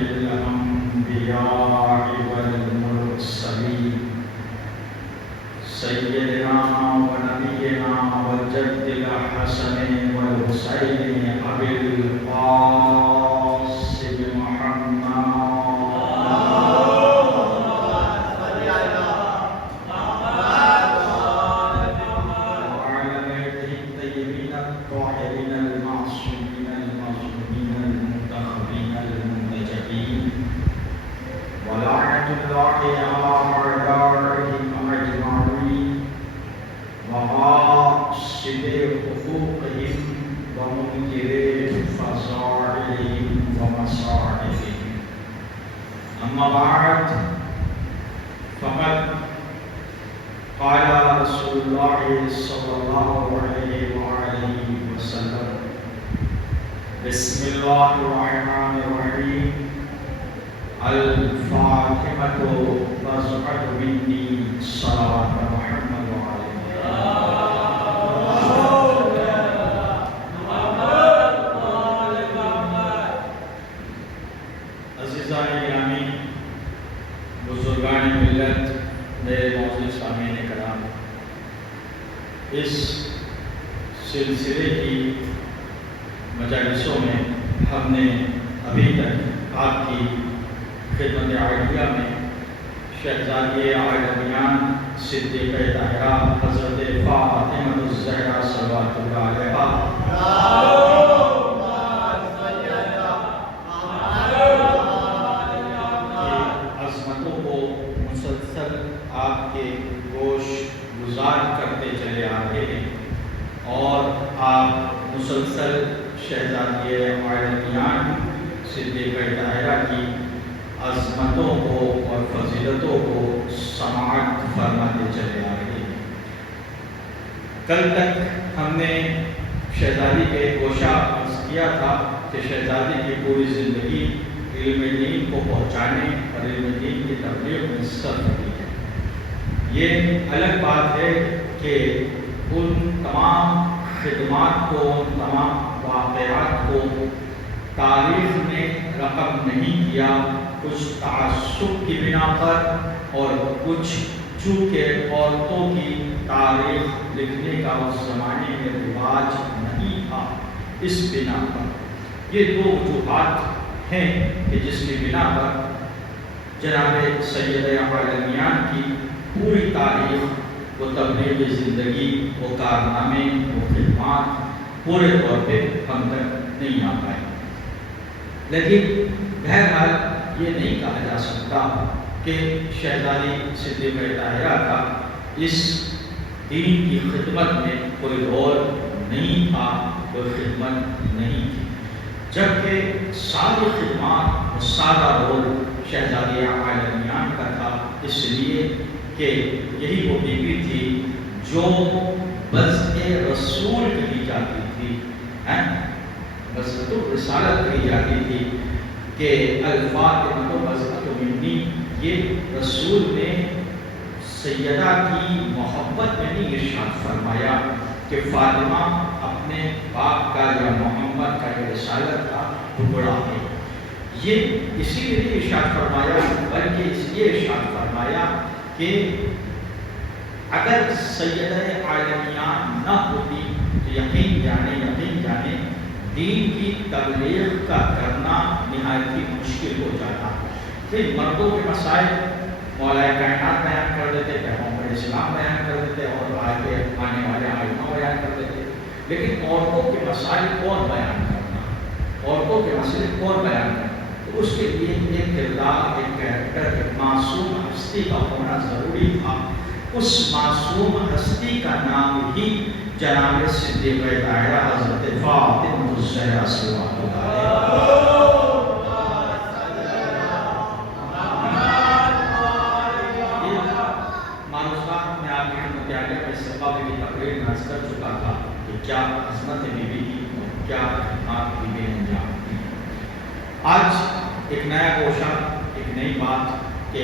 الأنبياء والمرسلين سيدنا ونبينا وجد الحسن والحسين أبي القاسم محمد وعلى بيته الطيبين الطاهرين المعصومين المظلومين المنتخبين المنتجبين ولعنة الله على أعدائهم أجمعين وغاصب حقوقهم ومنكر فظائعهم ومصائبهم. أما بعد فقد قال رسول الله صلى الله عليه وآله وسلم بسم الله الرحمن الرحيم الفاتحة تزعج مني صلوات محمد وعليه عزیزان گرامی، بزرگان ملت، میرے معزز سامعین کرام، اس سلسلے کی مجالسوں میں ہم نے ابھی تک آپ کی خدمت عالیہ میں شہزادی عالمیان صدیقہ طاہرہ حضرت فاطمہ الزہرا صلوات اللہ علیہا کی عظمتوں کو مسلسل آپ کے گوش گزار کرتے چلے آ رہے ہیں، اور آپ مسلسل شہزادی عالمیان صدیقہ طاہرہ کی عظمتوں کو اور فضیلتوں کو سماعت فرماتے چلے آ رہے ہیں۔ کل تک ہم نے شہزادی کے گوشہ عرض کیا تھا کہ شہزادی کی پوری زندگی علم دین کو پہنچانے اور علم دین کی تبلیغ میں صرف کی ہے۔ یہ الگ بات ہے کہ ان تمام خدمات کو، ان تمام واقعات کو تاریخ نے رقم نہیں کیا، کچھ تعصب کی بنا پر اور کچھ چونکہ عورتوں کی تاریخ لکھنے کا اس زمانے میں رواج نہیں تھا، اس بنا پر یہ دو وجوہات ہیں کہ جس کی بنا پر جناب سیدہ عالمیان کی پوری تاریخ، وہ تبلیغ زندگی، وہ کارنامے، وہ خدمات پورے طور پہ ہم تک نہیں آ پائے۔ لیکن بہرحال یہ نہیں کہا جا سکتا کہ شہزادی صدیقہ طاہرہ کا اس دین کی خدمت میں کوئی رول نہیں تھا، کوئی خدمت نہیں تھی، جبکہ ساری خدمات اور سارا رول شہزادی عالمیان کا تھا، اس لیے کہ یہی وہ بیوی تھی جو بذع رسول کہی جاتی تھی، بذع رسالت کہی جاتی تھی کہ الفاطمہ بذعۃ منی، یہ رسول نے سیدہ کی محبت میں نہیں ارشاد فرمایا کہ فاطمہ اپنے باپ کا یا محمد کا یا رسالت کا ٹکڑا ہے، یہ اسی لیے نہیں ارشاد فرمایا بلکہ اس لیے ارشاد فرمایا کہ اگر سیدہ عالمیان نہ ہوتی تو یقین جانے دین کی تبلیغ کا کرنا نہایت ہی مشکل ہو جاتا۔ پھر مردوں کے مسائل مولا کائنات بیان کر دیتے، پیغمبر اسلام بیان کر دیتے، اور آگے آنے والے علماء بیان کر دیتے، لیکن عورتوں کے مسائل کون بیان کرنا، عورتوں کے مسئلے کون بیان کرنا؟ تو اس کے لیے ایک کردار، ایک کریکٹر، ایک معصوم ہستی کا ہونا ضروری تھا۔ اس معصوم ہستی کا نام ہی جناب صدیقہ طاہرہ حضرت فاطمہ الزہرا صلوات اللہ علیہا۔ معروضات میں آپ کی خدمت عالیہ کے سبب کی تقریر میں عرض کر چکا تھا کہ کیا عظمت بی بی کی اور کیا خدمات بی بی انجام دی۔ آج ایک نیا گوشہ، ایک نئی بات کہ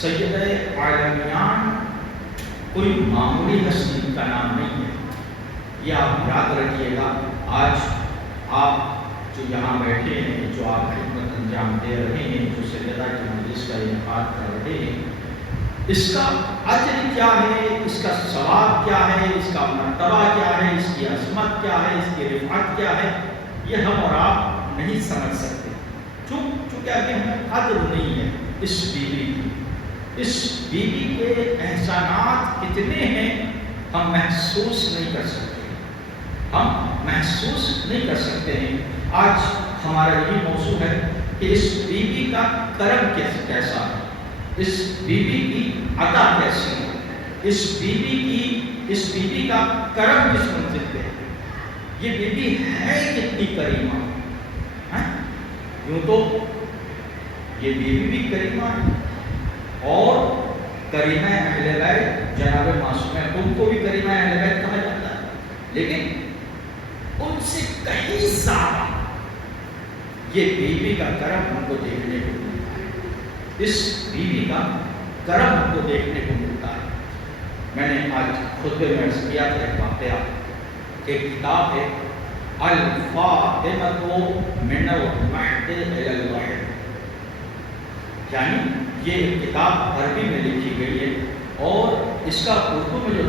سیدہ عالمیان کوئی معمولی ہستی کا نام نہیں ہے، یہ آپ یاد رکھیے گا۔ آج آپ جو یہاں بیٹھے ہیں، جو آپ خدمت انجام دے رہے ہیں، جو سیدہ کی مجلس کا انعقاد کر رہے ہیں، اس کا اجر کیا ہے، اس کا ثواب کیا ہے، اس کا مرتبہ کیا ہے، اس کی عظمت کیا ہے، اس کی رفعت کیا ہے، یہ ہم اور آپ نہیں سمجھ سکتے، چونکہ ابھی ہمیں قدر نہیں ہے اس بیوی کی۔ اس بیوی کے احسانات کتنے ہیں ہم محسوس نہیں کر سکتے، ہم محسوس نہیں کر سکتے ہیں۔ آج ہمارا یہ موضوع ہے کہ اس بیوی کا کرم کیسا ہے، اس بیوی کی عطا کیسی ہے، اس بیوی کا کرم کس منزل پہ ہے، یہ بیوی ہے کتنی کریمہ ہے۔ یوں تو یہ بیوی بھی کریمہ ہے، اور کریمہ اہل بیت جناب معصومہ ان کو بھی کریمہ اہل بیت کہا جاتا ہے، لیکن ان سے کہیں زیادہ یہ بیوی کا کرم ہم کو دیکھنے کو ملتا ہے، اس بیوی کا کرم ہم کو دیکھنے کو ملتا ہے۔ میں نے آج خطبے میں عرض کیا تھا ایک واقعہ، ایک کتاب ہے الفاطمۃ من المہد الی اللحد، یعنی یہ کتاب عربی میں لکھی گئی ہے اور اس کا اردو میں جو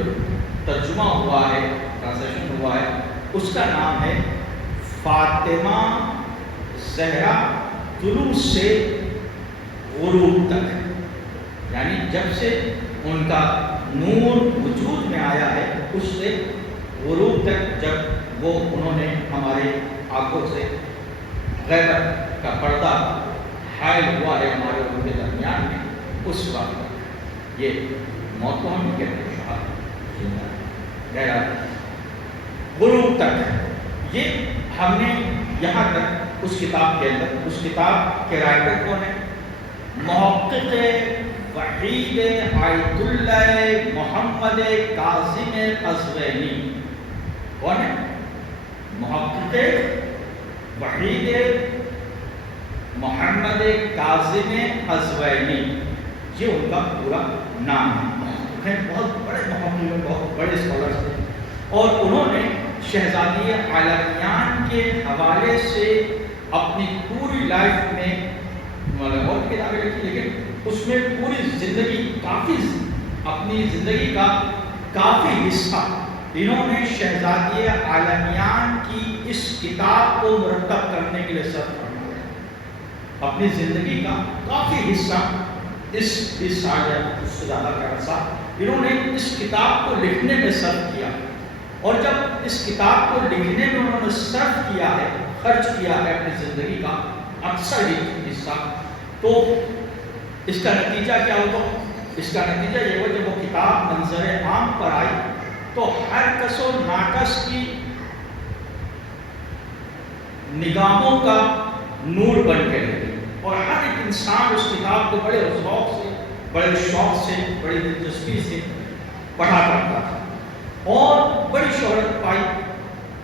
ترجمہ ہوا ہے، ٹرانسلیشن ہوا ہے، اس کا نام ہے فاطمہ زہرا طلوع سے غروب تک، یعنی جب سے ان کا نور وجود میں آیا ہے اس سے غروب تک، جب وہ انہوں نے ہمارے آنکھوں سے غیبت کا پردہ حائل ہوا ہے ہمارے ان کے درمیان میں، اس وقت یہ موت کو ہم نہیں کہتے، شہادت غیرت غروب تک، یہ ہم نے یہاں تک اس کتاب کے اندر، اس کتاب کے رائٹر کون ہے؟ محقق وحید عید اللہ محمد کاظم قزوینی، کون ہے؟ محقق وحید محمد کاظم قزوینی، یہ ان کا پورا نام ہے، بہت بڑے محقق، بہت بڑے اسکالرس تھے، اور انہوں نے شہزادی عالمیان کے حوالے سے اپنی پوری لائف میں بہت کتابیں لکھی، لیکن اس میں پوری زندگی اپنی زندگی کا کافی حصہ انہوں نے شہزادی عالمیان کی اس کتاب کو مرتب کرنے کے لیے صرف فرمایا، اپنی زندگی کا کافی حصہ، اس سال یا اس سے زیادہ کا عرصہ انہوں نے اس کتاب کو لکھنے میں صرف کیا، اور جب اس کتاب کو لکھنے میں انہوں نے صرف کیا ہے، خرچ کیا ہے اپنی زندگی کا اکثر ہی حصہ، تو اس کا نتیجہ کیا ہوگا؟ اس کا نتیجہ یہ ہوا جب وہ کتاب منظر عام پر آئی تو ہر کس و ناکس کی نگاہوں کا نور بن کے رہی، اور ہر ایک انسان اس کتاب کو بڑے شوق سے بڑی دلچسپی سے پڑھا کرتا تھا اور بڑی شہرت پائی۔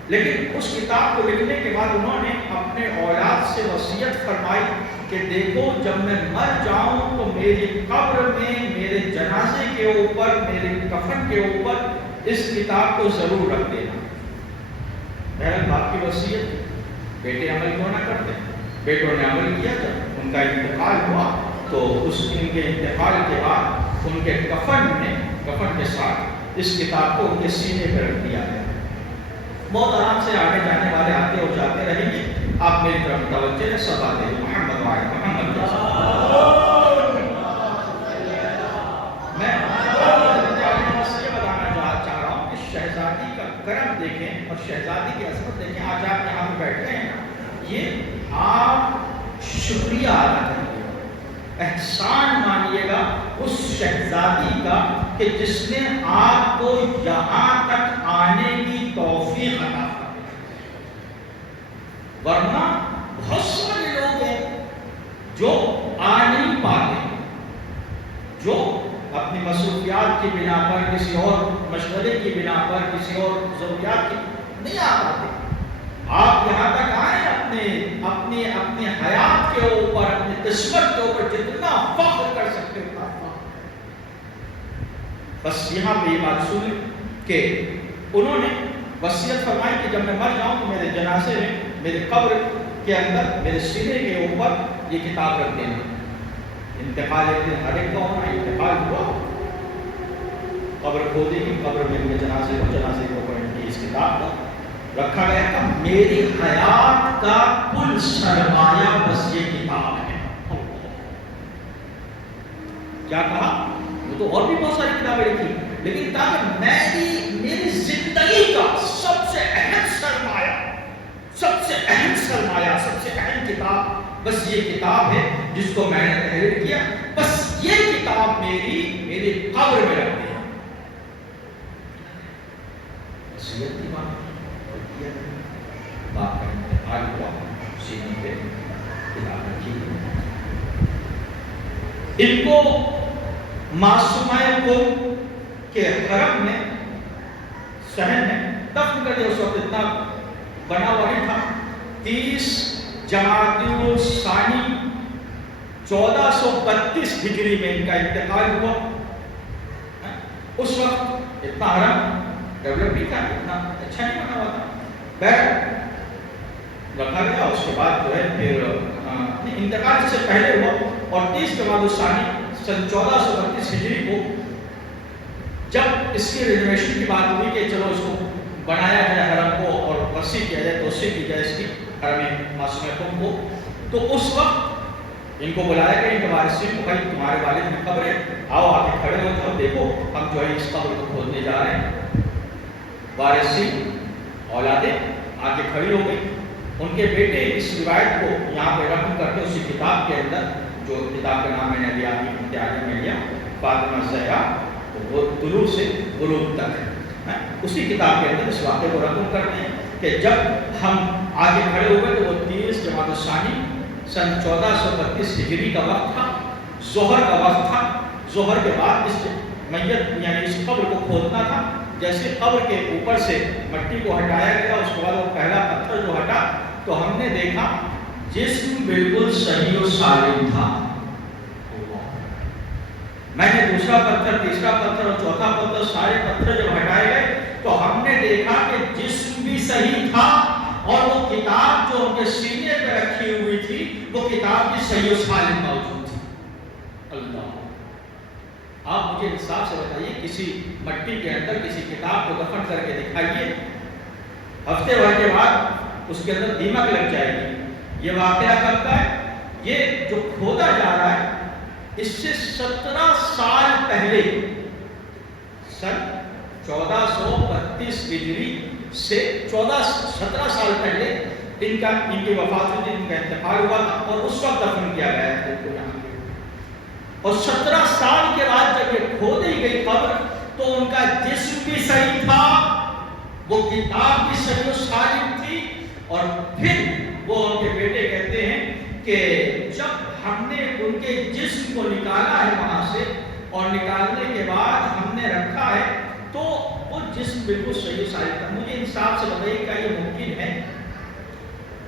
لیکن اس کتاب کو لکھنے کے بعد انہوں نے اپنے اولاد سے وصیت فرمائی کہ دیکھو جب میں مر جاؤں تو میری قبر میں میرے جنازے کے اوپر، میرے کفن کے اوپر اس کتاب کو ضرور رکھ دینا۔ بہرحال باپ کی وصیت بیٹے عمل کیوں نہ کرتے، بیٹوں نے عمل کیا، جب ان کا انتقال ہوا تو ان کے انتقال کے بعد ان کے کفن کے ساتھ اس کتاب کو ان کے سینے پہ رکھ دیا گیا۔ بہت آرام سے آگے جانے والے آتے اور جاتے رہیں گے، آپ میری طرف توجہ ہے، سب آتے ہیں محمد میں یہ بتانا چاہ رہا ہوں کہ شہزادی کا کرم دیکھیں اور شہزادی کی عظمت دیکھیں۔ آج آپ یہاں پہ بیٹھے ہیں، یہ آپ شکریہ ادا کریے، احسان مانیے گا اس شہزادی کا کہ جس نے آپ کو یہاں تک آنے کی توفیق عطا کی، ورنہ بہت سارے لوگ ہیں جو آ نہیں پاتے، جو اپنی مصروفیات کی بنا پر، کسی اور مشغلے کی بنا پر، کسی اور ضروریات کی نہیں آ پاتے۔ آپ یہاں تک آئیں، اپنی حیات کے اوپر، اپنی قسمت کے اوپر جتنا فخر کر سکتے اتنا فخر۔ بس یہاں پہ یہ بات سنیں کہ انہوں نے وصیت فرمائی کہ جب میں مر جاؤں تو میرے جنازے میں میرے قبر کے اندر میرے سینے کے اوپر یہ کتاب رکھ دینا. انتقال ایک دن ہر ایک کا ہونا. انتقال ہوا, قبر کھودی کی, قبر میں میرے جنازے کے اوپر ان کی اس کتاب کو رکھا گیا تھا. میری حیات کا کل سرمایہ بس یہ کتاب ہے. کیا کہا؟ وہ تو اور بھی بہت ساری کتابیں لکھی, لیکن تاکہ میری زندگی کا سب سے اہم سرمایہ, سب سے اہم کتاب بس یہ کتاب ہے جس کو میں نے تحریر کیا. بس یہ کتاب میری قبر میں رکھ دی. وصیت کی بات کا انتقال ہوا, سینے پہ کتاب رکھی. ان کو معصومۂ قوم کے حرم میں, صحن میں دفن کر دیا. اس وقت اتنا بنا ہوا نہیں تھا. 30 جمادی الثانی 1432 ہجری میں ان کا انتقال ہوا. اس وقت اتنا حرم ڈیولپ نہیں تھا, اتنا اچھا نہیں بنا ہوا تھا. رکھا گیا. اس کے بعد جو ہے پھر انتقال سے پہلے ہوا, اور 30 جمادی الثانی سن 1432 ہجری کو جب اس کی رینوویشن کی بات ہوئی کہ چلو اس کو بنایا جائے حرم کو اور وسیع کیا جائے, توسیع کی جائے اس کی حرم معصومۂ قوم کو, تو اس وقت ان کو بلایا گیا ان کے وارثین کو, بھائی تمہارے والد کی قبر ہے, آؤ آ کے کھڑے ہو جاؤ, دیکھو ہم جو ہے اس قبر کو کھودنے جا رہے ہیں. وارثین اولادیں آ کے کھڑی ہو گئی. ان کے بیٹے اس روایت کو یہاں پہ رقم کر کے اسی کتاب کے اندر, جو کتاب کا نام میں نے ابھی آپ کی تیاری میں لیا, فاطمہ زہرا وہ طلوع سے غروب تک, اسی کتاب کے اندر اس واقعے کو رقم کرتے ہیں کہ جب ہم آگے کھڑے ہوئے تو وہ 30 جمادی الثانی سن 1432 ہجری کا وقت تھا, ظہر کا وقت تھا. ظہر کے بعد اس میت یعنی اس قبر کو کھودنا تھا. جیسے قبر کے اوپر سے مٹی کو ہٹایا گیا, اس کے بعد وہ پہلا پتھر جو ہٹا تو ہم نے دیکھا جسم بالکل صحیح و سالم تھا. میں نے دوسرا پتھر, تیسرا پتھر اور چوتھا پتھر, سارے پتھر جب ہٹائے گئے تو ہم نے دیکھا کہ جسم بھی صحیح تھا, اور وہ کتاب جو ان کے سینے پہ رکھی ہوئی تھی وہ کتاب بھی صحیح و سالم موجود تھی. اللہ, آپ مجھے انصاف سے بتائیے, کسی مٹی کے اندر کسی کتاب کو دفن کر کے دکھائیے, ہفتے بھر کے بعد اس کے اندر دیمک لگ جائے گی. یہ واقعہ کب کا ہے؟ یہ جو کھودا جا رہا ہے اس سے 17 سال پہلے, سن 1432 ہجری سے 17 سال پہلے ان کی وفات ہوئی, ان کا انتقال ہوا تھا, اور اس وقت دفن کیا گیا ہے ان کو یہاں پہ. اور 17 سال کے بعد جب یہ کھودی گئی قبر تو ان کا جسم بھی صحیح تھا, وہ کتاب بھی صحیح و سالم تھی. اور پھر وہ ان کے بیٹے کہتے ہیں کہ جب ہم نے ان کے جسم کو نکالا ہے وہاں سے, اور نکالنے کے بعد ہم نے رکھا ہے تو وہ جسم بالکل صحیح سالم تھا. مجھے انصاف سے بتائیے کیا یہ ممکن ہے؟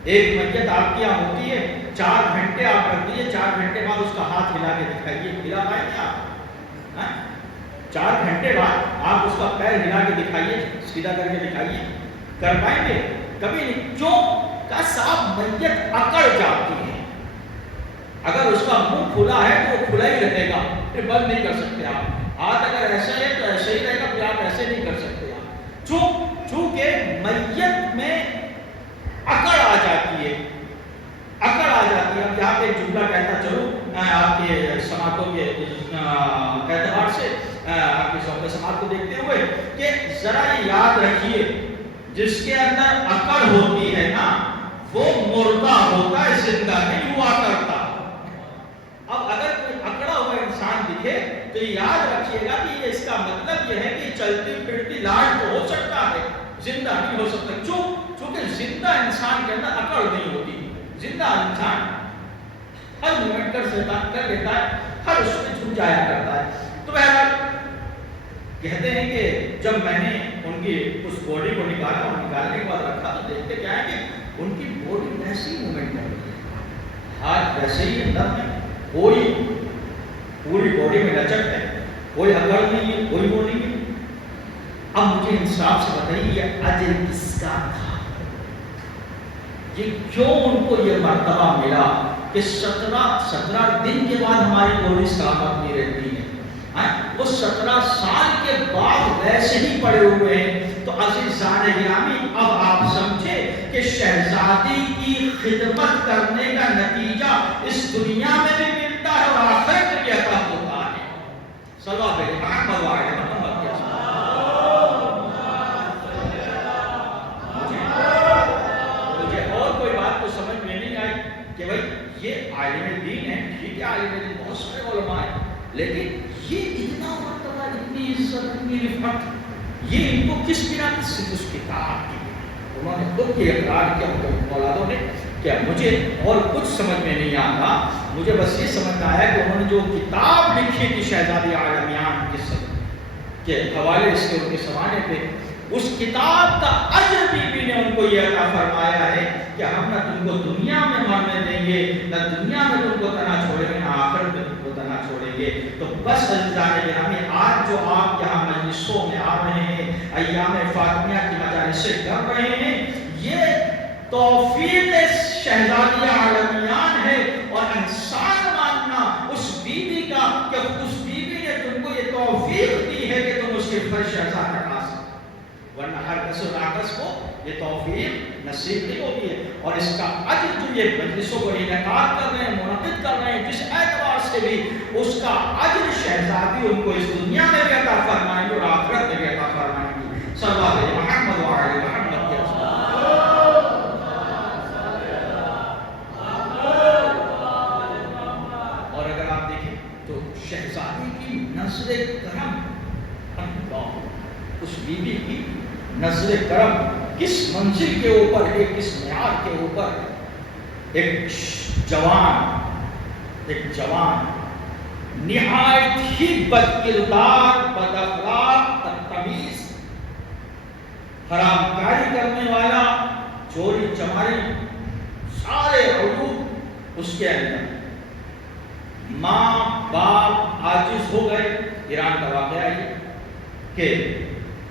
ایک میت آپ کی یہاں ہوتی ہے, 4 گھنٹے آپ رکھ دیجیے, 4 گھنٹے بعد اس کا ہاتھ ہلا کے دکھائیے, ہلا پائیں گے آپ؟ 4 گھنٹے بعد آپ اس کا پیر ہلا کے دکھائیے, سیدھا کر کے دکھائیے, کر پائیں گے؟ کبھی نہیں. کیوں؟ کا صاحب میت اکڑ جاتی ہے. اگر اس کا منہ کھلا ہے تو وہ کھلا ہی رہے گا, پھر بند نہیں کر سکتے آپ. ہاتھ اگر ایسا ہے تو ایسا ہی رہے گا, پھر آپ ایسے نہیں کر سکتے آپ. چونکہ میت میں اکڑ آ جاتی ہے, اکڑ آ جاتی ہے. اب یہاں پہ ایک جملہ کہتا چلو آپ کے سماعتوں کے اعتبار سے, آپ کے شوق سماعت کو دیکھتے ہوئے, کہ ذرا یہ یاد رکھیے جس کے اندر اکڑ ہوتی ہے نا وہ مردہ ہوتا ہے, زندہ نہیں ہوا کرتا. اب اگر کوئی اکڑا ہوا انسان دکھے تو یاد رکھیے گا کہ اس کا مطلب یہ ہے کہ چلتی پھرتی لاش تو ہو سکتا ہے, زندہ نہیں ہو سکتا. چونکہ زندہ انسان کے اندر اکڑ نہیں ہوتی. زندہ انسان ہر مومنٹ کر لیتا ہے, ہر اس میں چھپ جایا کرتا ہے. تو بہرحال کہتے ہیں کہ جب میں نے ان کی اس باڈی کو نکالا اور نکالنے کے بعد رکھا تو دیکھتے کیا ہے کہ ان کی باڈی ویسی مومنٹ کر رہی ہے, ہاتھ ویسے ہی اندر میں, کوئی پوری باڈی میں لچک ہے, کوئی اکڑ نہیں ہے, کوئی وہ نہیں ہے. اب مجھے انصاف سے بتائیے یہ اجر کس کا تھا؟ یہ کیوں ان کو یہ مرتبہ ملا کہ 17 دن کے بعد ہماری گولی سلامت نہیں رہتی ہے، وہ 17 سال کے بعد ویسے ہی پڑے ہوئے ہیں۔ تو عزیزان گرامی، اب آپ سمجھے کہ شہزادی کی خدمت کرنے کا نتیجہ اس دنیا میں بھی ملتا ہے اور آخرت میں بھی عطا ہوتا ہے۔ صلوات محمد وعلی محمد کے مجھے اور کوئی بات تو سمجھ میں نہیں آئی کہ بھائی یہ عالم دین ہے، ٹھیک ہے، عالم دین بہت سارے علماء ہیں، لیکن یہ اتنا مرتبہ، اتنی عزت، اتنی رفعت، یہ ان کو کس بنا سے اس کتاب کی؟ انہوں نے خود یہ اقرار کیا اولادوں نے کہ مجھے اور کچھ سمجھ میں نہیں آتا، مجھے بس یہ سمجھ میں آیا کہ انہوں نے جو کتاب لکھی تھی شہزادی عالمیان کے حوالے سے ان کے زمانے پہ، اس کتاب کا اجر بی نے ان کو یہ عطا فرمایا ہے کہ ہم نہ تم کو دنیا میں مرنے دیں گے، نہ دنیا میں تم کو تنہا چھوڑیں گے، نہ آخرت میں تم کو تنہا چھوڑیں گے۔ تو بس عزیزان گرامی، آج جو آپ یہاں مجلسوں میں آ رہے ہیں، ایام فاطمیہ کی مجالسیں کر رہے ہیں، یہ توفیق شہزادیہ عالمیان ہے، اور احسان ماننا اس بیوی کا کہ اس بیوی نے تم کو یہ توفیق دی ہے کہ تم اس کے فرش شہزادہ کھا سکتے، ورنہ ہر کس و ناقص کو یہ توفیق نصیب نہیں ہوتی ہے۔ اور اس کا اجر جو یہ مجلسوں کو انعقاد کر رہے ہیں، منعقد کر رہے ہیں، جس اعتبار سے بھی اس کا اجر شہزادی ان کو اس دنیا میں بھی عطا فرمائیں گے اور آخرت میں بھی عطا فرمائیں گے۔ صلوات محمد وعلی محمد کے رسول۔ اور اگر آپ دیکھیں تو شہزادی کی نظر کرم، اس بیوی کی نظر کرم کس منزل کے اوپر ہے، کس معیار کے اوپر؟ ایک جوان نہایت ہی بد کردار، بد اخلاق، بدتمیز، حرام کاری کرنے والا، چوری چماری، سارے عیوب اس کے اندر۔ ماں باپ عاجز ہو گئے، ایران کا واقعہ یہ کہ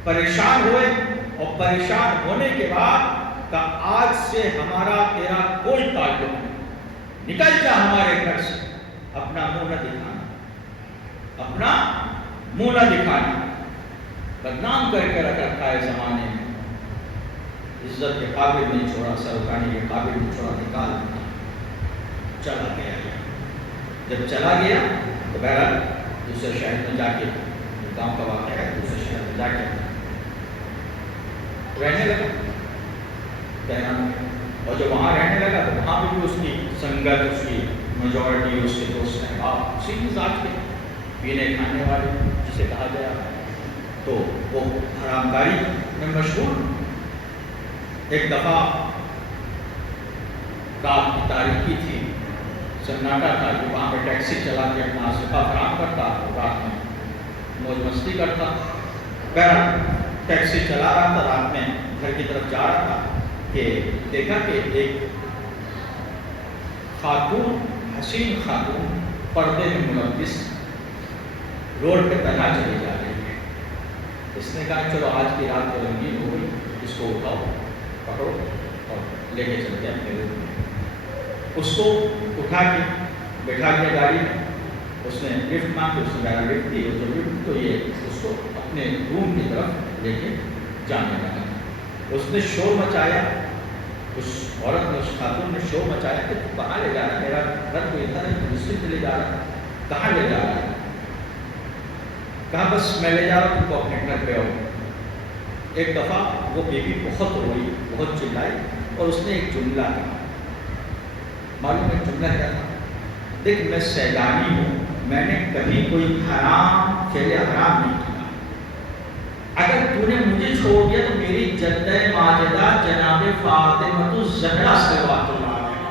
پریشان ہوئے، اور پریشان ہونے کے بعد کہ آج سے ہمارا تیرا کوئی تعلق نہیں، نکل جا ہمارے گھر سے، اپنا منہ نہ دکھانا، اپنا منہ نہ دکھانا۔ بدنام کر کے رکھ رکھا ہے زمانے میں، عزت کے قابل نہیں چھوڑا، سر اٹھانے کے قابل نہیں چھوڑا، نکال چلا گیا۔ جب چلا گیا تو بہرحال دوسرے شہر میں جا کے، گاؤں کا واقعہ ہے، دوسرے شہر میں جا کے رہنے لگا تہران میں، اور جب وہاں رہنے لگا تو وہاں بھی اس کی سنگت، اس کی میجورٹی، اس کے دوست احباب اسی مزاج کے، پینے کھانے والے جسے کہا گیا، تو وہ حرام کاری میں مشغول۔ ایک دفعہ رات کی تاریکی تھی، سناٹا تھا، جو وہاں پہ ٹیکسی چلا کے اپنا صفا فراہم کرتا، رات میں موج مستی کرتا۔ بہرحال ٹیکسی چلا رہا تھا، رات میں گھر کی طرف جا رہا تھا کہ دیکھا کہ ایک خاتون، حسین خاتون، پردے میں ملبس روڈ پہ تنہا چلی جا رہی ہے۔ اس نے کہا چلو آج کی رات تو رنگین ہو گئی، اس کو اٹھاؤ، پکڑو اور لے کے چلتے ہیں اپنے روم میں۔ اس کو اٹھا کے بیٹھا کے گاڑی میں، اس نے لفٹ مانگی، اس نے لفٹ دی، اور جو لفٹ تو یہ اس کو اپنے روم کی طرف لے کے جانے لگا۔ اس نے شور مچایا، اس عورت نے، اس خاتون نے شور مچایا کہ تو کہاں لے جا رہا ہے، میرا گھر تو ادھر ہے، مسجد لے جا رہا ہے، کہاں لے جا رہا ہے؟ کہا بس میں لے جا رہا ہوں تم کو اپنے گھر پہ آؤ۔ ایک دفعہ وہ بیوی بہت روئی، بہت چلائی، اور اس نے ایک جملہ کہا، معلوم ہے جملہ کیا تھا؟ دیکھ میں سیلانی ہوں، میں نے کبھی کوئی حرام فعل حرام نہیں کیا، اگر تو نے مجھے چھوڑ دیا تو میری جدہ ماجدہ جناب فاطمہ الزہرا صلوات اللہ علیہا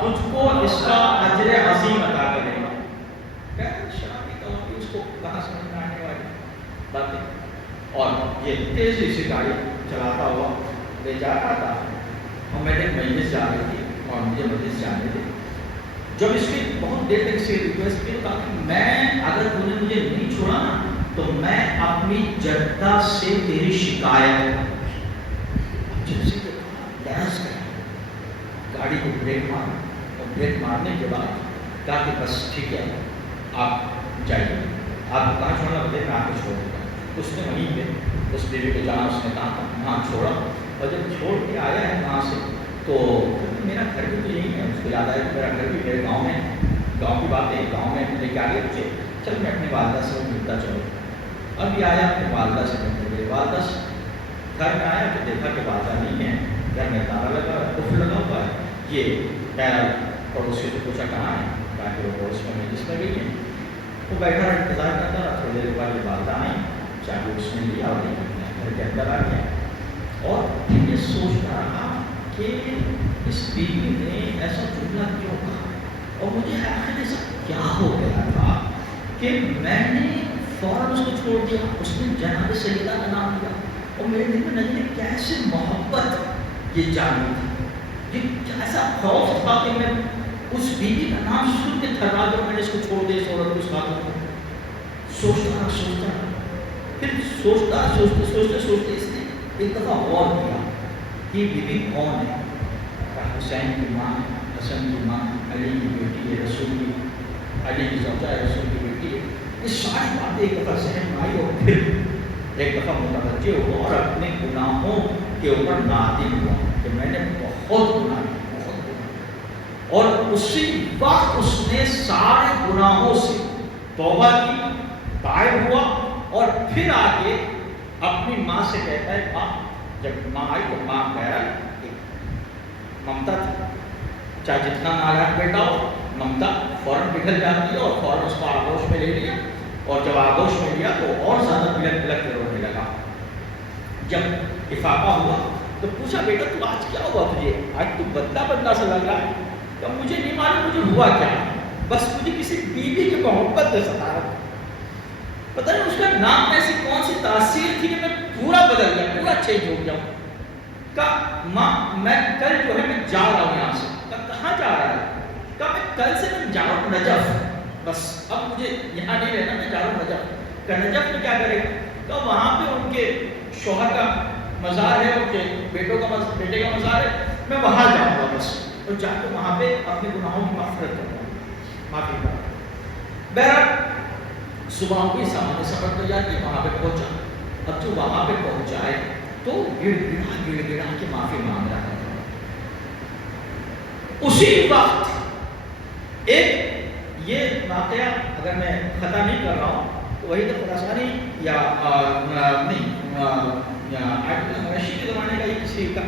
تجھ کو اس کا اجر عظیم عطا کرے گا۔ شرابی کہاں اس کو کہاں سمجھ میں آنے والی باتیں؟ اور یہ تیزی سے گاڑی چلاتا ہوا لے جا رہا تھا، اور میں نے مجلس جا رہی تھی اور مجھے مجلس جانے دی۔ جب اس کی بہت دیر تک سے ریکویسٹ کی، کہا کہ میں اگر تم نے مجھے نہیں چھوڑا نا تو میں اپنی جدہ سے تیری شکایت گاڑی کو بریک مارا اور بریک مارنے کے بعد کہا کہ بس ٹھیک ہے آپ جائیے، آپ کو کہاں چھوڑنا بتائیے، میں آپ کو چھوڑ دوں گا۔ اس نے وہیں پہ اس بیوی کو جہاں اس نے کہا تھا وہاں چھوڑا، اور جب چھوڑ کے آیا ہے وہاں سے تو میرا گھر بھی تو یہی ہے، اس کو یاد آیا کہ میرا گھر بھی میرے گاؤں میں، گاؤں کی بات ہے، گاؤں میں لے کے آ گیا مجھے، چل میں اپنی والدہ سے ملتا چلو۔ ابھی آیا اپنی والدہ سے ملتے ہوئے، والدہ سے گھر میں آیا تو دیکھا کہ والدہ نہیں ہے، گھر میں تالا لگا ہے، قفل لگا ہوا ہے۔ یہ پہلا پڑوسی کو پوچھا کہاں ہے، کہا کہ وہ پڑوس میں جس میں گئی ہے۔ وہ بیٹھا رہا انتظار کرتا رہا، تھوڑی دیر بعد یہ والدہ آئی، چاہے اس نے لیا اور گھر کے اندر آ گیا، اور یہ سوچتا رہا کہ اس بیوی نے ایسا جملہ کیوں کہا، اور مجھے آخر ایسا کیا ہو گیا تھا کہ میں نے فوراً اس کو چھوڑ دیا، اس نے جناب سیدہ کا نام لیا، اور میرے دل میں نظر کیسے محبت یہ جانی تھی، یہ ایسا خوف تھا کہ میں اس بیوی کا نام سن کے تھرا دوں، میں نے اس کو چھوڑ دیا، اس عورت کو، اس خاتون کو۔ سوچتا رہا، پھر سوچتے اس نے ایک دفعہ غور کیا کہ یہ بیوی کون ہے، کہا حسین کی ماں ہے، حسن کی ماں، علی کی بیٹی ہے، رسول کی، علی کی زوجہ ہے، رسول کی بیٹی ہے۔ یہ ساری باتیں ایک دفعہ ذہن میں آئی، اور پھر ایک دفعہ متوجہ ہوا اور اپنے گناہوں کے اوپر نادم ہوا کہ میں نے بہت گناہ کیا، بہت گناہ، اور اسی وقت اس نے سارے گناہوں سے توبہ کی، تائب ہوا، اور پھر آ کے اپنی ماں سے کہتا ہے، ماں، جب ماں آئی تو ماں کہہ رہا ہے، ممتا تھی، چاہے جتنا ناراض بیٹا ہو، ممتا فوراً پگھل جاتی ہے، اور فوراً اس کو آغوش میں لے لیا، اور جب آغوش میں لیا تو اور زیادہ بلک بلک کے رونے لگا۔ جب افاقہ ہوا تو پوچھا، بیٹا تو آج کیا ہوا تجھے، آج تو بدلا بدلا سا لگ رہا ہے؟ تو مجھے نہیں معلوم مجھے ہوا کیا، بس مجھے کسی بیوی کی محبت سے ستا رہا، پتہ نہیں اس کا نام میں ایسی کون سی تاثیر تھی کہ میں پورا بدل گیا، پورا چینج ہو گیا۔ کہا ماں میں کل جو ہے میں جا رہا ہوں یہاں سے۔ کہا کہاں جا رہا ہے؟ کہا میں کل سے میں جا رہا ہوں نجف، بس اب مجھے یہاں نہیں رہنا، میں جا رہا ہوں نجف۔ کہا نجف میں کیا کرے گا؟ کہا وہاں پہ ان کے شوہر کا مزار ہے، ان کے بیٹے کا مزار ہے، میں وہاں جاؤں گا بس، اور جا کے وہاں پہ اپنے گناہوں کی مغفرت کروں گا، معافی کروں گا۔ بہرحال صبح ہوئی، سامنے سفر تو جاتی ہے، وہاں پہ پہنچا۔ اب جو وہاں پہ پہنچا ہے تو گڑ گڑا کے معافی مانگ رہا تھا۔ اسی وقت ایک یہ واقعہ، اگر میں خطا نہیں کر رہا ہوں تو وہی تو خراسانی یا رشی کے زمانے کا یہ کسی کا،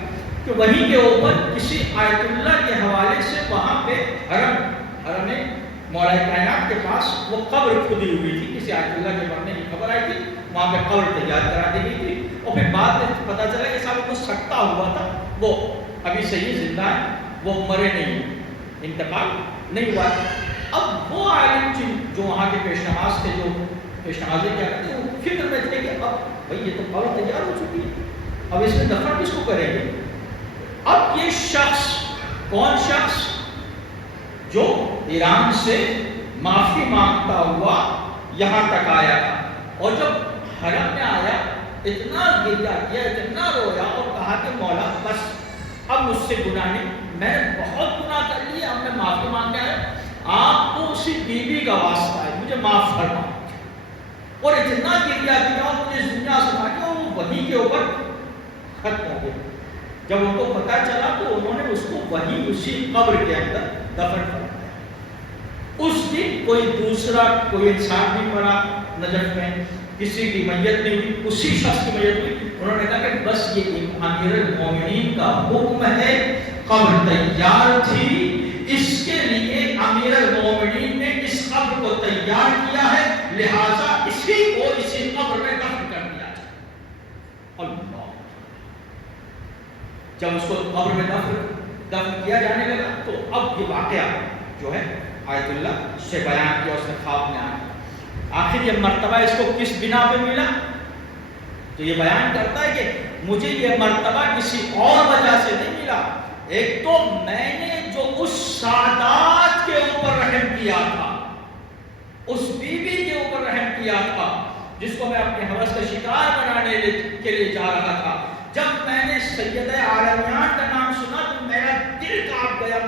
کہ وہیں کے اوپر کسی آیت اللہ کے حوالے سے وہاں پہ حرم میں مولا کائنات کے پاس وہ قبر کھدی ہوئی تھی، کسی آیت اللہ کے مرنے کی خبر آئی تھی، وہاں پہ قبر تیار کرا دی گئی تھی، اور پھر بعد میں پتا چلا کہ صاحب کو سکتا ہوا تھا، وہ ابھی صحیح زندہ ہے، وہ مرے نہیں، انتقال نہیں ہوا۔ اب وہ عالم جو وہاں کے پیش نماز تھے، جو پیش نمازیں کیا کرتے وہ فکر میں تھے کہ اب بھائی یہ تو قبر تیار ہو چکی ہے، اب اس میں دفن کس کو کریں گے؟ اب یہ شخص، کون شخص؟ جو ایران سے معافی مانگتا ہوا یہاں تک آیا تھا، اور جب حرم میں آیا اتنا گریہ کیا، اتنا رویا، اور کہا کہ مولا بس اب مجھ سے گناہ نہیں، میں نے بہت گناہ کر لیے، اب میں معافی مانگنے آیا، آپ کو اسی بیوی کا واسطہ ہے، مجھے معاف فرما۔ اور اتنا گریہ کیا، اور مجھے دنیا سنا کے، اور وہ وہیں کے اوپر ختم ہو گیا۔ جب ان کو پتہ چلا تو انہوں نے اس کو وہیں اسی قبر کے اندر دفن کر دیا۔ اس دن کوئی دوسرا کوئی انسان نہیں مرا نجف میں، کسی کی میت نہیں ہوئی، اسی شخص کی میت ہوئی۔ انہوں نے کہا کہ بس یہ امیر المومنین کا حکم ہے، قبر تیار تھی، اس کے لیے امیر المومنین نے اس قبر کو تیار کیا ہے، لہذا اسی کو اسی قبر میں دفن کر دیا جائے۔ اللہ، جب اس کو قبر میں دفن کیا جانے لگا تو اب یہ واقعہ جو ہے آیت اللہ سے بیان کیا، اس نے خواب میں آیا۔ آخر یہ مرتبہ اس کو کس بنا پہ ملا؟ تو یہ بیان کرتا ہے کہ مجھے یہ مرتبہ کسی اور وجہ سے نہیں ملا، ایک تو میں نے جو اس سادات کے اوپر رحم کیا تھا، اس بیوی کے اوپر رحم کیا تھا، جس کو میں اپنے ہوس کا شکار بنانے کے لیے جا رہا تھا، جب میں نے سیدہ عالمیات کا نام سنا تو میرا دل کانپ گیا،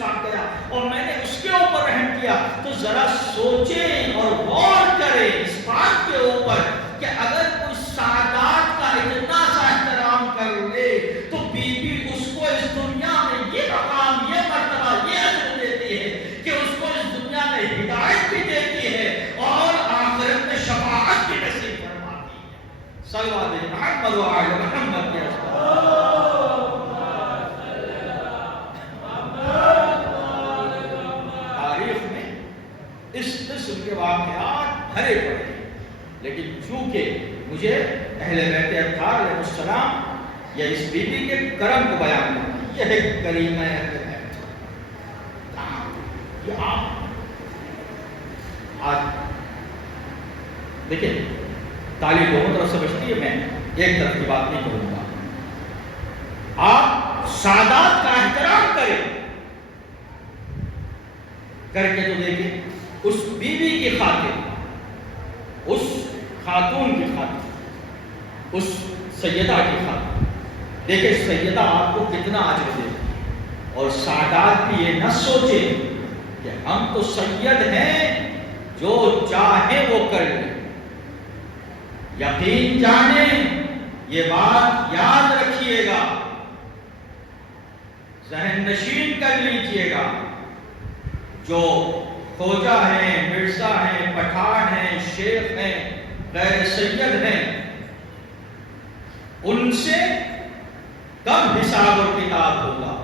کاٹ گیا اور میں نے اس کے اوپر رحم کیا. تو ذرا سوچیں اور غور کریں اس بات کے اوپر کہ اگر کوئی سادات کا اتنا سا احترام کر لے تو بیوی اس کو اس دنیا میں یہ مقام، یہ مرتبہ، یہ اجر دیتی ہے کہ اس کو اس دنیا میں ہدایت بھی دیتی ہے اور آخرت میں شفاعت بھی نصیب فرماتی ہے. صلوات محمد و آل محمد کے تاریخ میں اس قسم کے واقعات بھرے پڑے ہیں. لیکن چونکہ مجھے اہل بیت اطہار علیہ السلام یا اس بیوی کے کرم کو بیان کرنا، یہ ایک کریمہ ہے. یہ آپ دیکھیں تعلیم دونوں طرف سے بچتی ہے، میں ایک طرف کی بات نہیں کروں گا. آپ سادات کا احترام کریں، کر کے تو دیکھیں اس بیوی کی خاطر، اس خاتون کی خاطر، اس سیدہ کی خاطر دیکھیں سیدہ آپ کو کتنا اجر دے. اور سادات بھی یہ نہ سوچیں کہ ہم تو سید ہیں، جو چاہے وہ کر لیں. یقین جانیں، یہ بات یاد رکھیے گا، ذہن نشین کر لیجئے گا. جو خواجہ ہیں، مرزا ہیں، پٹھان ہیں، شیخ ہیں، غیر سید ہیں، ان سے کب حساب اور کتاب ہوگا.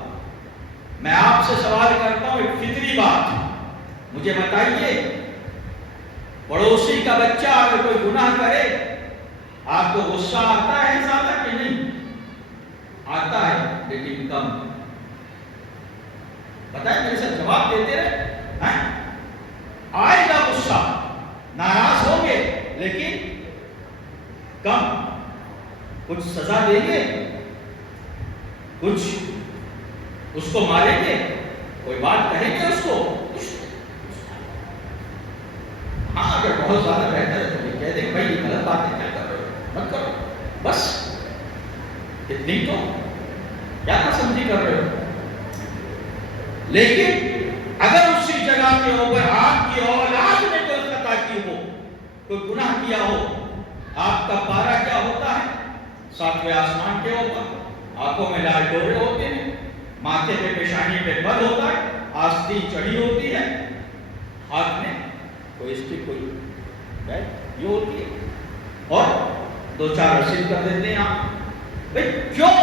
میں آپ سے سوال کرتا ہوں، ایک فطری بات مجھے بتائیے، پڑوسی کا بچہ اگر کوئی گناہ کرے آپ کو غصہ آتا ہے زیادہ کہ نہیں؟ آتا ہے، لیکن کم. بتائیں، میرے ساتھ جواب دیتے رہے. آئے گا غصہ، ناراض ہوں گے، لیکن کم. کچھ سزا دیں گے، کچھ اس کو ماریں گے، کوئی بات کہیں گے اس کو. ہاں اگر بہت زیادہ بہتر ہے تو کہہ دیں بھائی یہ غلط بات ہے، کیا کر رہے ہو، مت کرو، بس اتنی تو کیا سمجھی کر رہے ہو. لیکن اگر اسی جگہ کے اوپر آپ کی اولاد نے کوئی خطا کی ہو، کوئی گناہ کیا ہو، آپ کا پارا کیا ہوتا ہے؟ 7ویں آسمان کے اوپر. آنکھوں میں لال ڈورے ہوتے ہیں، ماتھے پہ پیشانی پہ بل ہوتا ہے، آستین چڑھی ہوتی ہے، ہاتھ میں کوئی اسٹک کوئی بیگ یہ ہوتی ہے، اور 2-4 رسید کر دیتے ہیں. آپ بھائی کیوں؟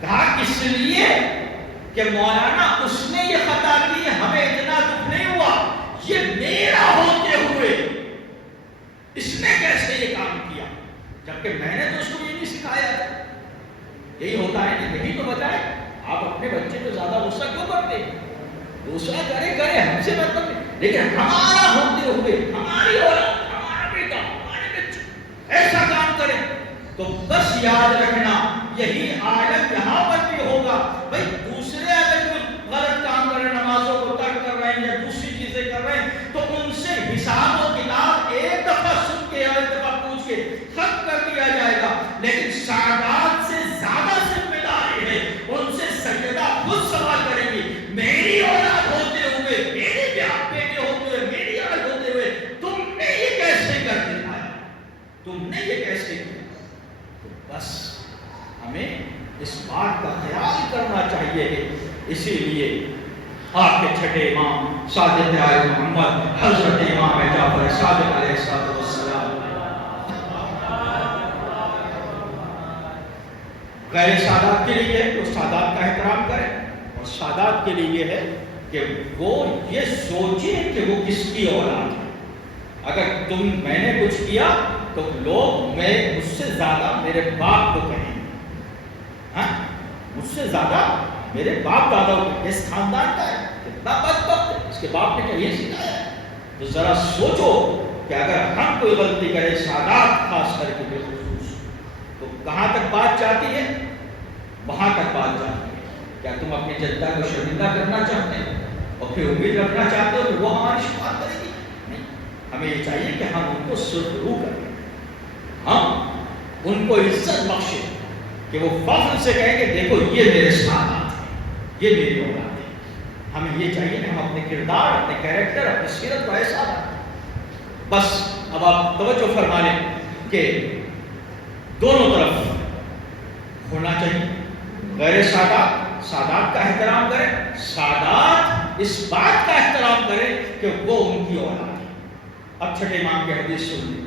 کہا اس لیے کہ مولانا اس نے یہ خطا کی، ہمیں اتنا دکھ نہیں ہوا، یہ میرا ہوتے ہوئے اس نے کیسے یہ کام کیا، جبکہ میں نے تو اس کو یہ نہیں سکھایا. یہی ہوتا ہے کہ یہی تو بتائے. آپ اپنے بچے کو زیادہ غصہ کیوں کرتے ہیں؟ دوسرا کرے ہم سے مطلب نہیں، لیکن ہمارا ہوتے ہوئے ہماری اولاد، ہمارا بیٹا، ہمارے بچے ایسا کام کرے تو بس یاد رکھنا یہی عالم یہاں پر بھی ہوگا. بھائی دوسرے اگر کوئی غلط کام کر رہے، نمازوں کو ترک کر رہے ہیں یا دوسری چیزیں کر رہے ہیں، تو ان سے حساب و کتاب ایک دفعہ سن کے اور ایک دفعہ پوچھ کے ختم کر دیا جائے گا. لیکن سادات سے زیادہ ذمہ داری ہے، ان سے سیدہ خود سوال کریں گی. میری اولاد ہوتے ہوئے، میرے بیٹے ہوتے ہوئے، میری اولاد ہوتے ہوئے تم نے یہ کیسے کر دکھایا، تم نے یہ کیسے کیا. تو بس ہمیں اس بات کا خیال کرنا چاہیے کہ اسی لیے آپ کے چھٹے امام صادق آل محمد حضرت امام جعفر صادق علیہ السلام غیر سادات کے لیے تو سادات کا احترام کریں، اور سادات کے لیے یہ ہے کہ وہ یہ سوچیں کہ وہ کس کی اولاد ہے. اگر میں نے کچھ کیا تو لوگ مجھ سے زیادہ میرے باپ کو کہیں، مجھ سے زیادہ میرے باپ دادا کو، اس خاندان کا ہے، کتنا بدبخت ہے، اس کے باپ نے کیا یہ سکھایا ہے. تو ذرا سوچو کہ اگر ہم کوئی غلطی کرے، سادات خاص کر کے بالخصوص، تو کہاں تک بات جاتی ہے؟ وہاں تک بات جاتی ہے. کیا تم اپنی جدہ کو شرمندہ کرنا چاہتے ہو اور پھر امید رکھنا چاہتے ہو کہ وہ ہماری شفاعت کرے گی؟ نہیں، ہمیں یہ چاہیے کہ ہم ان کو سرخرو کریں، ہم ان کو عزت بخشیں کہ وہ فخر سے کہیں کہ دیکھو یہ میرے سادات ہیں، یہ میری اولاد ہے. ہمیں یہ چاہیے کہ ہم اپنے کردار، اپنے کیریکٹر، اپنی سیرت کو ایسا بس اب آپ توجہ فرما لیں کہ دونوں طرف ہونا چاہیے. غیر سادات کا احترام کریں، سادات اس بات کا احترام کریں کہ وہ ان کی اولاد ہے. اب چھٹے امام کی حدیث سن لیں،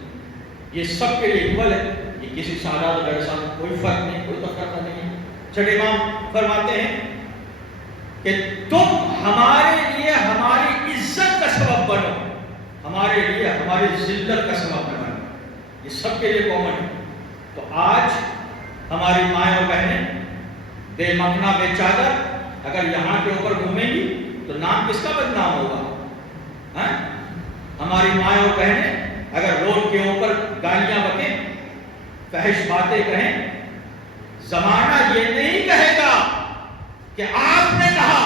یہ سب کے لیے ایکول ہے، یہ کسی سادات غیر سادات کوئی فرق نہیں، کوئی تفریق نہیں ہے. چھٹے امام فرماتے ہیں کہ تم ہمارے لیے ہماری عزت کا سبب بنو، ہمارے لیے ہماری ذلت کا سبب نہ بنو. یہ سب کے لیے کامن ہے. تو آج ہماری مائیں اور بہنیں بے مکھنا بے چادر اگر یہاں کے اوپر گھومیں گی تو نام کس کا بدنام ہوگا؟ ہماری مائیں اور بہنیں اگر روڈ کے اوپر گالیاں بکیں، فحش باتیں کہیں، زمانہ یہ نہیں کہے گا کہ آپ نے کہا،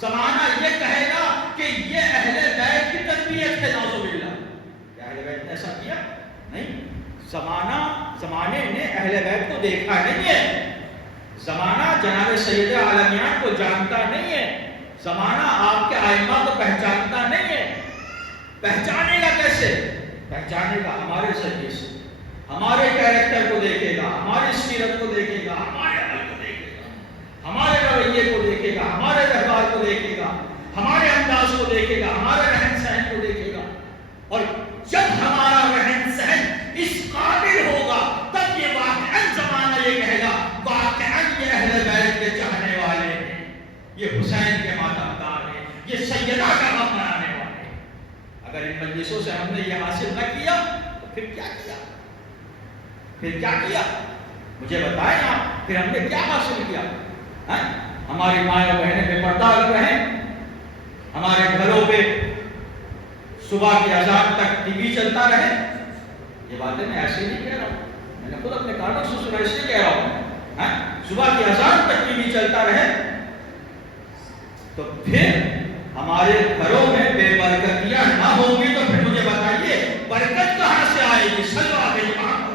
زمانہ یہ کہے گا کہ یہ اہل بیت کی تربیت ہے. نعوذ باللہ، کیا اہل بیت نے ایسا کیا؟ نہیں. زمانے نے اہل بیت کو دیکھا نہیں ہے، زمانہ جناب سید عالمیان کو جانتا نہیں ہے، زمانہ آپ کے ائمہ کو پہچانتا نہیں ہے. پہچانے گا کیسے؟ پہچانے گا ہمارے ذریعے سے، ہمارے کیریکٹر کو دیکھے گا، ہماری سیرت کو دیکھے گا، ہمارے عمل کو دیکھے گا، ہمارے رویے کو دیکھے گا، ہمارے ویوہار کو دیکھے گا، ہمارے انداز کو دیکھے گا، ہمارے رہن سہن کو دیکھے گا. اور جب ہمارا رہن سہن اس قابل ہوگا تب یہ واقعاً زمانہ یہ کہے گا واقعاً یہ اہل بیت کے چاہنے والے ہیں، یہ حسین کے ماتمدار ہیں، یہ سیدہ کا غم منانے والے ہیں. اگر ان مجلسوں سے ہم نے یہ حاصل نہ کیا تو پھر کیا کیا؟ پھر کیا کیا؟ مجھے بتائیں آپ، پھر ہم نے کیا حاصل کیا؟ ہماری مائیں اور بہنیں بے پردہ رہیں، ہمارے گھروں پہ صبح کی اذان تک ٹی وی چلتا رہے. یہ باتیں میں ایسے نہیں کہہ رہا ہوں، میں نے خود اپنے کانوں سے سنا، اس لیے کہہ رہا ہوں. صبح کی اذان تک ٹی وی چلتا رہے تو پھر ہمارے گھروں میں بے برکتیاں نہ ہوں گی تو پھر مجھے بتائیے برکت کہاں سے آئے گی؟ صلو علی محمد.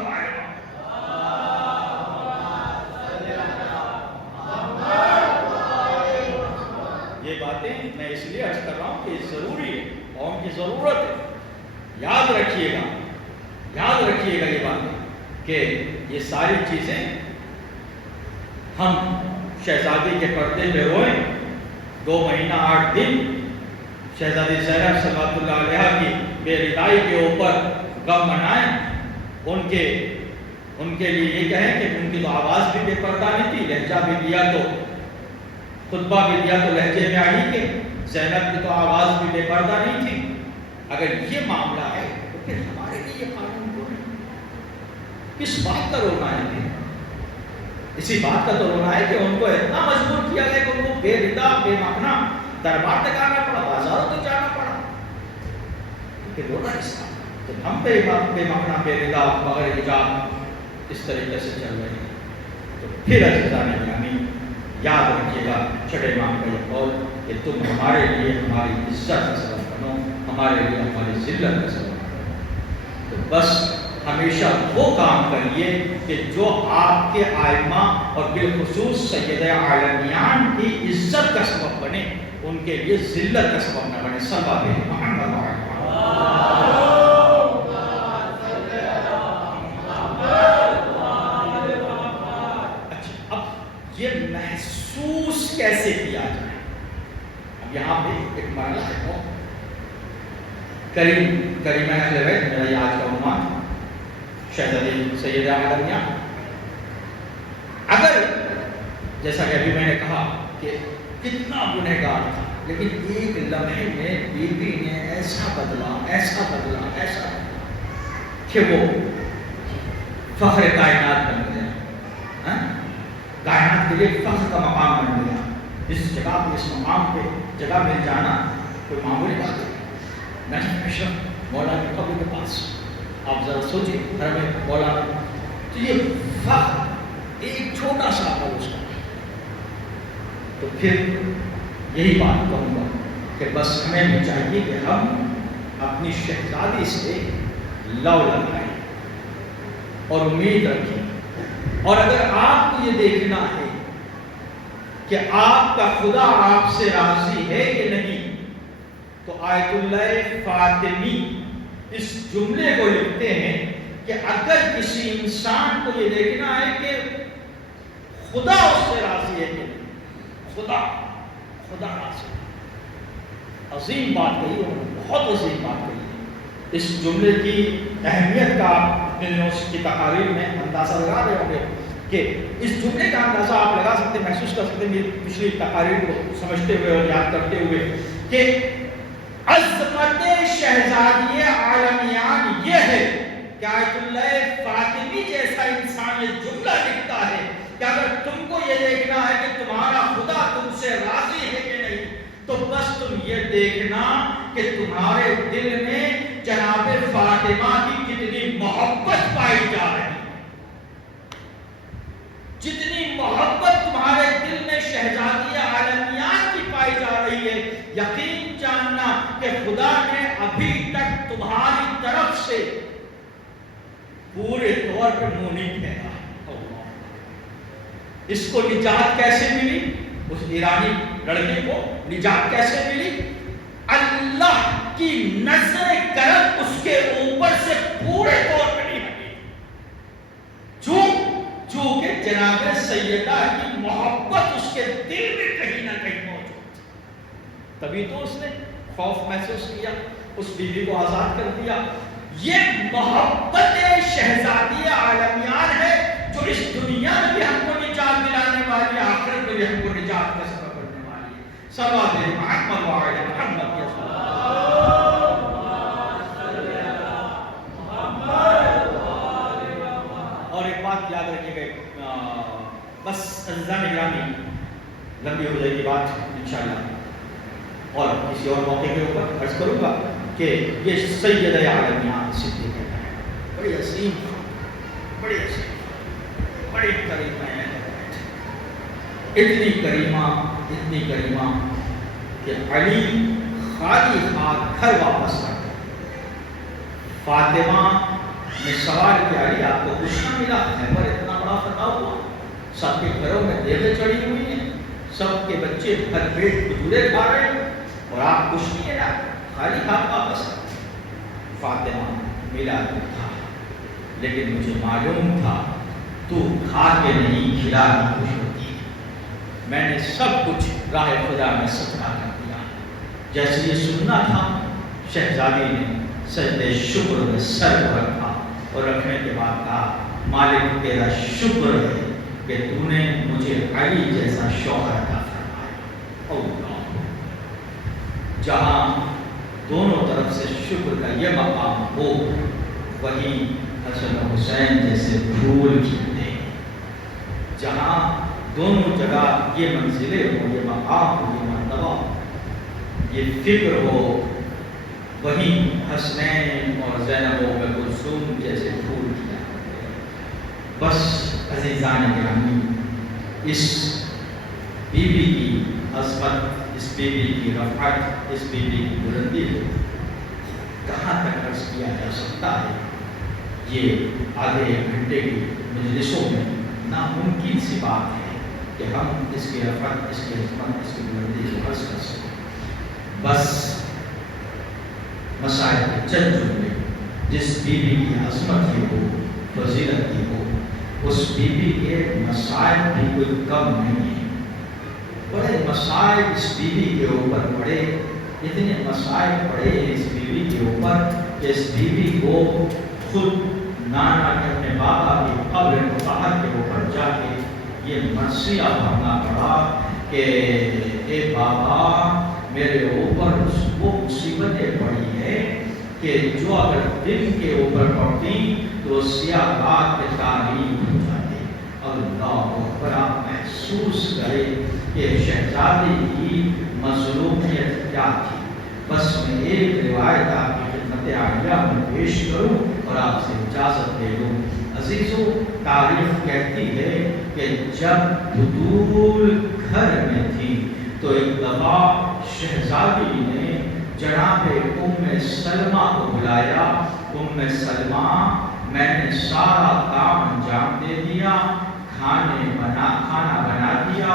یہ باتیں میں اس لیے عرض کر رہا ہوں کہ یہ ضروری ہے، قوم کی ضرورت ہے. یاد رکھیے گا یہ بات کہ یہ ساری چیزیں ہم شہزادی کے پردے پہ روئیں، 2 مہینہ 8 دن شہزادی زینب صلوات اللہ علیہا کی بے ردائی کے اوپر غم منائیں، ان کے لیے یہ کہیں کہ ان کی تو آواز بھی بے پردہ نہیں تھی، لہجہ بھی دیا تو خطبہ بھی دیا تو لہجے میں آئی کہ زینب کی تو آواز بھی بے پردہ نہیں تھی. اگر یہ معاملہ ہے تو پھر ہمارے لیے یہ قانون کیوں نہیں؟ کس بات کا رونا ہے؟ اسی بات کا تو رونا ہے کہ ان کو اتنا مجبور کیا گیا کہ ان کو بے ردا بے مکھنا دربار تک آنا پڑا، بازاروں تک جانا پڑا. پھر رونا اس کا جب ہم بے مکھنا بے ردا بغیر حجاب اس طریقے سے چل رہے ہیں. تو پھر عزیزان گرامی یاد رکھیے گا چھٹے امام کا یہ قول کہ تم ہمارے لیے ہماری عزت کا سبب بنو، ہمارے لیے ہماری ذلت کا سبب بنو. تو بس ہمیشہ وہ کام کریے کہ جو آپ کے ائمہ اور بالخصوص سیدہ عالمیان کی عزت کا سبب بنے، ان کے لیے ذلت کا سبب نہ بنے. صلی اللہ علیہ محمد. یہ محسوس کیسے کیا جائے؟ اب یہاں پہ ایک مرحلہ ہے، کریمہ اہل بیت، میرا یہ آج کا عنوان شہزادی سیدہ عالمیہ. اگر جیسا کہ ابھی میں نے کہا کہ کتنا گنہگار تھا، لیکن ایک لمحے میں بیوی نے ایسا بدلا کہ وہ فخر کائنات بن گیا، کائنات کے لیے فخر کا مقام بن گیا. اس جگہ پہ، اس مقام پہ جگہ مل جانا کوئی معمولی بات ہے. نجف اشرف مولا کی قبر کے پاس آپ ذرا سوچیں، حرم مولا، تو یہ فخر ایک چھوٹا سا عمل اس کا. تو پھر یہی بات کہوں گا کہ بس ہمیں بھی چاہیے کہ ہم اپنی شہزادی سے لو لگائیں اور امید رکھیں. اور اگر آپ کو یہ دیکھنا ہے کہ آپ کا خدا آپ سے راضی ہے کہ نہیں، تو آیت اللہ فاطمی اس جملے کو لکھتے ہیں کہ اگر کسی انسان کو یہ دیکھنا ہے کہ خدا اس سے راضی ہے کہ نہیں، خدا راضی ہے۔ عظیم بات کہی انہوں نے، بہت عظیم بات کہی ہے۔ اس جملے کی اہمیت کا آپ اپنے یونیورسٹی کی تقاریر میں اندازہ لگا رہے ہوں گے کہ اس جملے کا اندازہ آپ لگا سکتے ہیں، محسوس کر سکتے ہیں میری پچھلی تقاریر کو سمجھتے ہوئے اور یاد کرتے ہوئے کہ عظمت شہزادی عالمیان یہ ہے کہ آیت اللہ فاطمی جیسا انسان یہ جملہ لکھتا ہے کہ اگر تم کو یہ دیکھنا ہے کہ تمہارا خدا تم سے راضی ہے کہ نہیں، تو بس تم یہ دیکھنا کہ تمہارے دل میں جناب فاطمہ کی کتنی محبت پائی جا رہی ہے، جتنی محبت تمہارے دل میں شہزادی عالمیان کی پائی جا رہی ہے، یقین جاننا کہ خدا نے ابھی تک تمہاری طرف سے پورے طور پر منہ نہیں پھیرا۔ اس کو نجات کیسے ملی؟ اس ایرانی لڑکے کو نجات کیسے ملی؟ اللہ کی نظر کرم اس کے اوپر سے پورے طور پر نہیں ہٹی، چونکہ جناب سیدہ کی محبت اس کے دل میں کہیں نہ کہیں موجود، تبھی تو اس نے خوف محسوس کیا، اس بیوی کو آزاد کر دیا۔ یہ محبت شہزادی عالمیان ہے جو اس دنیا میں بھی ہم کو نجات دلانے والی ہے، آخرت میں بھی ہم کو نجات کا سبب بننے والی ہے۔ صلوات محمد وعلی محمد یا صلی اللہ۔ اور ایک بات یاد رکھیے گا، بس عزیزان گرامی لمبی ہو جائے گی بات انشاءاللہ، اور کسی اور موقع کے اوپر عرض کروں گا کہ یہ سیدہ عالمیان صدیقہ ہے، بڑی عظیم، بڑی عظیم، بڑی کریمہ ہے، اتنی کریمہ کہ علی خالی ہاتھ گھر واپس آ گئے۔ فاطمہ نے سوال کیا، علی آپ کو کچھ نہ ملا؟ خیبر اتنا بڑا فتح ہوا، سب کے گھروں میں دیوے چڑھی ہوئی ہیں، سب کے بچے بھر پیٹ کھجورے کھا رہے ہیں، اور آپ کچھ نہیں ملا، خالی ہاتھ واپس آ گئے۔ فاطمہ ملا تو تھا، لیکن مجھے معلوم تھا تو کھا کے نہیں کھلا کے خوش ہوتی، میں نے سب کچھ راہ خدا میں صدقہ کر دیا۔ جیسے یہ سننا تھا، شہزادی نے سجدے شکر میں سر کو رکھا اور رکھنے کے بعد کہا، مالک تیرا شکر ہے کہ تو نے مجھے علی جیسا شوہر عطا فرمایا۔ اللہ، جہاں دونوں طرف سے شکر کا یہ مقام ہو، وہیں حسن و حسین جیسے پھول کھلتے ہیں۔ جہاں دونوں جگہ یہ منزلیں ہوں، یہ مقام ہو، یہ مرتبہ، یہ فکر ہو، وہیں حسنین اور زینب و کلثوم جیسے پھول کھلا کرتے ہیں۔ بس عزیزان گرامی، اس بیوی کی عظمت، اس بیوی کی رفعت، اس بیوی کی بلندی کو کہاں تک عرض کیا جا سکتا ہے، یہ آدھے ایک گھنٹے کی مجلسوں میں ناممکن سی بات ہے کہ ہم اس کی رفعت، اس کی عظمت، اس کی بلندی کو عرض کر سکیں۔ بس مسائل کے چند جملے، جس بیوی کی عظمت کی ہو، فضیلت کی ہو، اس بیوی کے مسائل بھی کوئی کم نہیں ہے۔ بڑے مسائل اس بیوی کے اوپر پڑے، اتنے مسائل پڑے اس بیوی کے اوپر کہ اس بیوی کو خود نانا کے اپنے بابا کی قبر مطہر کے اوپر جا کے یہ مرثیہ پڑھنا پڑا کہ اے بابا، میرے اوپر وہ مصیبتیں پڑی ہے کہ جو اگر دن کے اوپر پڑتی تو سیاہ رات کے تاریخ ہو جاتے۔ اللہ اکبر، آپ محسوس کرے کہ شہزادی کی مظلومیت کیا تھی۔ بس میں ایک روایت آپ کی خدمت عالیہ میں پیش کروں اور آپ سے اجازت لے لوں۔ عزیزو، تاریخ کہتی ہے کہ جب بطول گھر میں تھی تو ایک دفعہ شہزادی نے جناب سلمہ کو بلایا، سلمہ، میں نے سارا کام انجام دے دیا، کھانا بنا دیا،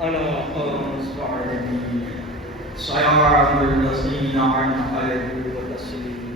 أنا خلاص بعد سيعرف الذين عنه وتسليم